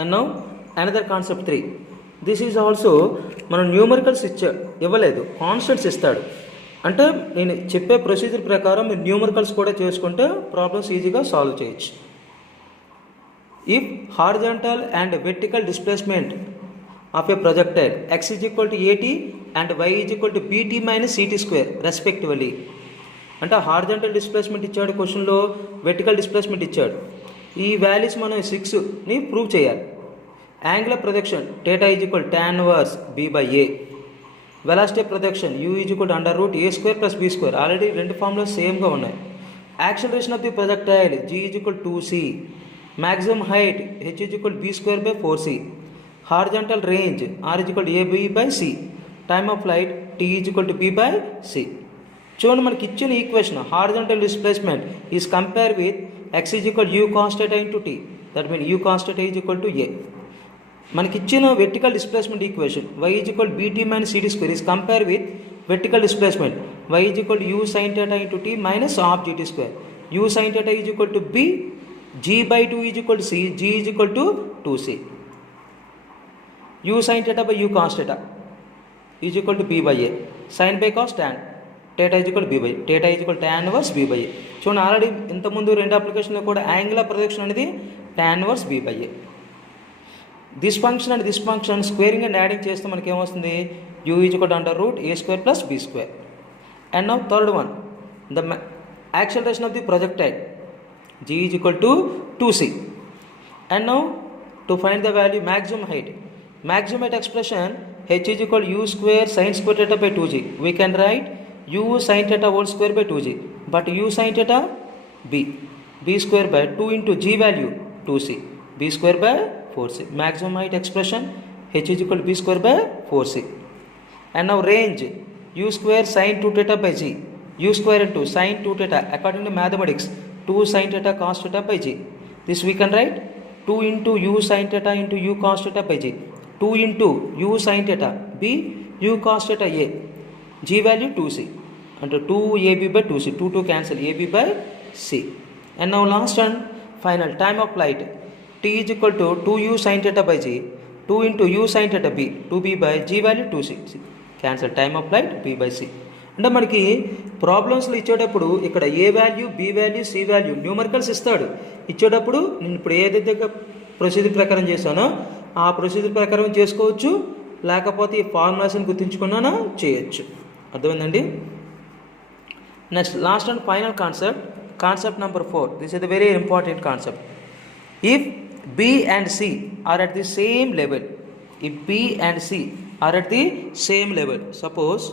And now another concept 3. This is also మనం numericals ఇవ్వలేదు, constants ఇస్తాడు. అంటే నేను చెప్పే ప్రొసీజర్ ప్రకారం మీరు న్యూమరికల్స్ కూడా చేసుకుంటే ప్రాబ్లమ్స్ ఈజీగా సాల్వ్ చేయొచ్చు. If horizontal and vertical displacement of A projectile x is equal to at and y is equal to bt minus ct square respectively. అంటే హారిజాంటల్ డిస్ప్లేస్మెంట్ ఇచ్చాడు క్వశ్చన్లో, వెర్టికల్ డిస్ప్లేస్మెంట్ ఇచ్చాడు. ఈ వాల్యూస్ మనం 6ని ప్రూవ్ చేయాలి. Angular projection θ is equal to tan inverse b by a. Velocity projection u is equal to under root a square plus b square. Already రెండు formula సేమ్గా ఉన్నాయి. Acceleration of the projectile g is equal to 2c. maximum height h is equal to b square by 4c. horizontal range r is equal to ab by c. time of flight t is equal to b by c. చూడండి, మనకి ఇచ్చిన equation horizontal displacement is compare with x is equal to u cos theta into t. That mean u cos theta is equal to a. మనకి ఇచ్చిన vertical displacement equation y is equal to bt minus ct square is compare with vertical displacement y is equal to u sin theta into t minus half gt square. u sin theta is equal to b, g by 2 is equal to c, g is equal to 2c. u sin theta by u cos theta is equal to b by a. sin by cos tan theta is equal to b by a. theta is equal to tan inverse b by a. చూడండి, already ఇంతకుముందు రెండు అప్లికేషన్లో కూడా angular projection అనేది tan inverse b by a. This function and this function squaring and adding చేస్తే మనకి ఏమొస్తుంది? u is equal to under root a square plus b square. And now third one, the acceleration of the projectile g is equal to 2c. and now to find the value maximum height expression h is equal to u square sin square theta by 2g. we can write u sin theta whole square by 2g, but u sin theta b square by 2 into g value 2c, b square by 4c. maximum height expression h is equal to b square by 4c. and now range u square sin 2 theta by g, u square into sin 2 theta according to mathematics 2 sin theta cos theta by g. This we can write 2 into u sin theta into u cos theta by g. 2 into u sin theta b, u cos theta a, g value 2c. And 2ab by 2c, 2 cancel, ab by c. And now last and final, time of flight t is equal to 2u sin theta by g, 2 into u sin theta b, 2b by g value 2c. Cancel, time of flight b by c. అంటే మనకి ప్రాబ్లమ్స్లో ఇచ్చేటప్పుడు ఇక్కడ A value, B value, C value numericals ఇస్తాడు. ఇచ్చేటప్పుడు నేను ఇప్పుడు ఏదైతే ప్రొసీజర్ ప్రకారం చేశానో ఆ ప్రొసీజర్ ప్రకారం చేసుకోవచ్చు, లేకపోతే ఈ ఫార్ములాస్ని గుర్తించుకున్నా చేయొచ్చు. అర్థమైందండి? Next last and final concept number 4. This is the very important concept. If B and C are at the same level, if B and C are at the same level, suppose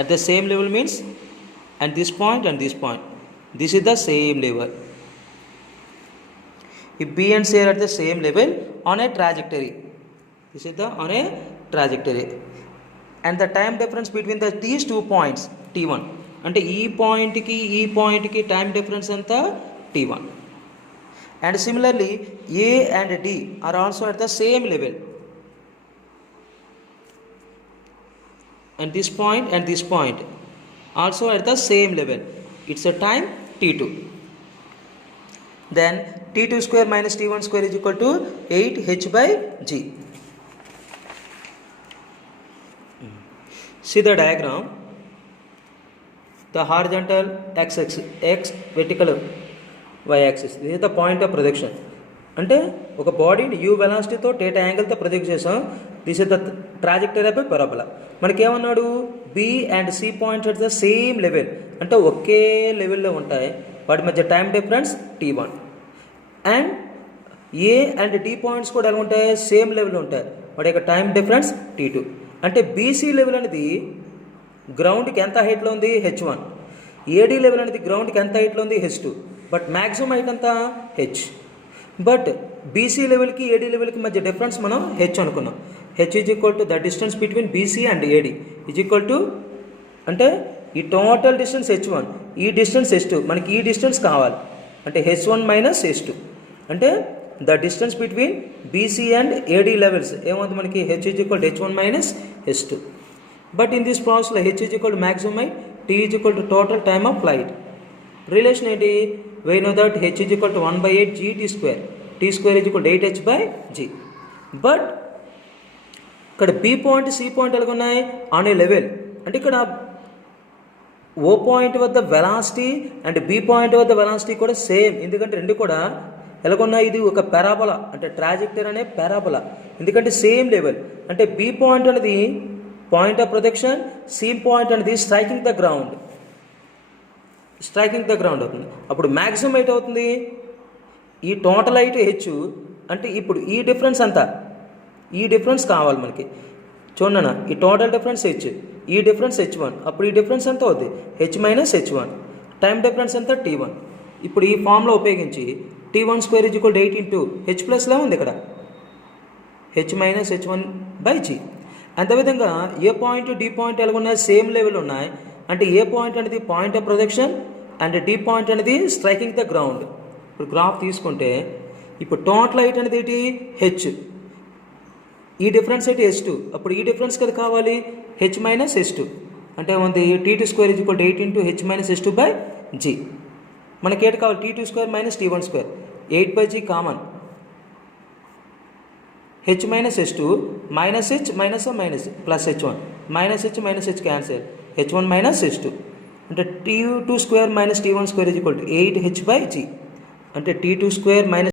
at the same level means at this point and this point, this is the same level. If B and C are at the same level on a trajectory, this is the on a trajectory, and the time difference between these 2 points t1, అంటే ఈ పాయింట్కి time difference ఎంత? t1. and similarly A and D are also at the same level, and this point also at the same level. It's a time t2. then t2 square minus t1 square is equal to 8h by g. See the diagram. The horizontal x vertical y axis, this is the point of projection. అంటే ఒక బాడీని u వెలాసిటీతో θ యాంగిల్తో project చేసాం. This is the trajectory of a parabola. మనకేమన్నాడు? B and C points at the same level, అంటే ఒకే లెవెల్లో ఉంటాయి, వాటి మధ్య time difference t1. And A and D points కూడా ఎలా ఉంటాయి? సేమ్ లెవెల్లో ఉంటాయి, వాటి యొక్క టైం డిఫరెన్స్ t2. అంటే బీసీ లెవెల్ అనేది గ్రౌండ్కి ఎంత హైట్లో ఉంది? h1. ఏడీ లెవెల్ అనేది గ్రౌండ్కి ఎంత హైట్లో ఉంది? h2. బట్ మ్యాక్సిమం హైట్ అంతా h. బట్ బీసీ లెవెల్కి ఏడీ లెవెల్కి మధ్య డిఫరెన్స్ మనం హెచ్ అనుకున్నాం. H is equal to the distance between BC and AD is equal to, అంటే ఈ టోటల్ డిస్టెన్స్ h1, ఈ డిస్టెన్స్ h2, మనకి ఈ డిస్టెన్స్ కావాలి, అంటే h1 మైనస్ h2, అంటే the distance between BC and AD levels ఏమవుతుంది మనకి? H is equal to h1 minus h2. But in this ప్రాసెస్లో H is equal to maximum height, T is equal to total time of flight. Relation ఏంటి? We know that H is equal to 1/8 GT square, T square is equal to 8H/G. But ఇక్కడ B point C point ఎలాగ ఉన్నాయి? On a level. అంటే ఇక్కడ ఓ point వద్ద velocity and B point వద్ద velocity కూడా same. ఎందుకంటే రెండు కూడా ఎలాగున్నాయి? ఇది ఒక పారాబోలా, అంటే ట్రాజెక్టరీ అనే పారాబోలా. ఎందుకంటే సేమ్ లెవెల్. అంటే బి పాయింట్ అనేది point of projection, C point అనేది స్ట్రైకింగ్ ద గ్రౌండ్ అవుతుంది. అప్పుడు మ్యాక్సిమం హైట్ అవుతుంది ఈ టోటల్ హైట్ హెచ్. అంటే ఇప్పుడు ఈ డిఫరెన్స్ అంతా, ఈ డిఫరెన్స్ కావాలి మనకి. చూడన్నా, ఈ టోటల్ డిఫరెన్స్ హెచ్, ఈ డిఫరెన్స్ H1. అప్పుడు ఈ డిఫరెన్స్ ఎంత అవుద్ది? H minus H1. Time difference ఎంత? T1. ఇప్పుడు ఈ ఫామ్లో ఉపయోగించి T1 square is equal to 8 into H ప్లస్లో ఉంది ఇక్కడ H మైనస్ H1/G. అంతేవిధంగా ఏ పాయింట్ డి పాయింట్ ఎలాగున్నాయి? సేమ్ లెవెల్ ఉన్నాయి. అంటే ఏ పాయింట్ అనేది point of projection and D point అనేది స్ట్రైకింగ్ ద గ్రౌండ్. ఇప్పుడు గ్రాఫ్ తీసుకుంటే ఇప్పుడు టోటల్ హైట్ అనేది ఏంటి? హెచ్, ఈ డిఫరెన్స్ అయితే H2. అప్పుడు ఈ డిఫరెన్స్ కదా కావాలి? H minus H2. అంటే ఉంది T2 square is equal to 8 into H minus H2/G. మనకి ఏంటి కావాలి? T2 square minus T1 square, 8/G common. H minus H2 minus H minus minus plus H1 minus H cancel, H1 minus H2. అంటే T2 square minus T1 square is equal to 8H/G. అంటే T2 square minus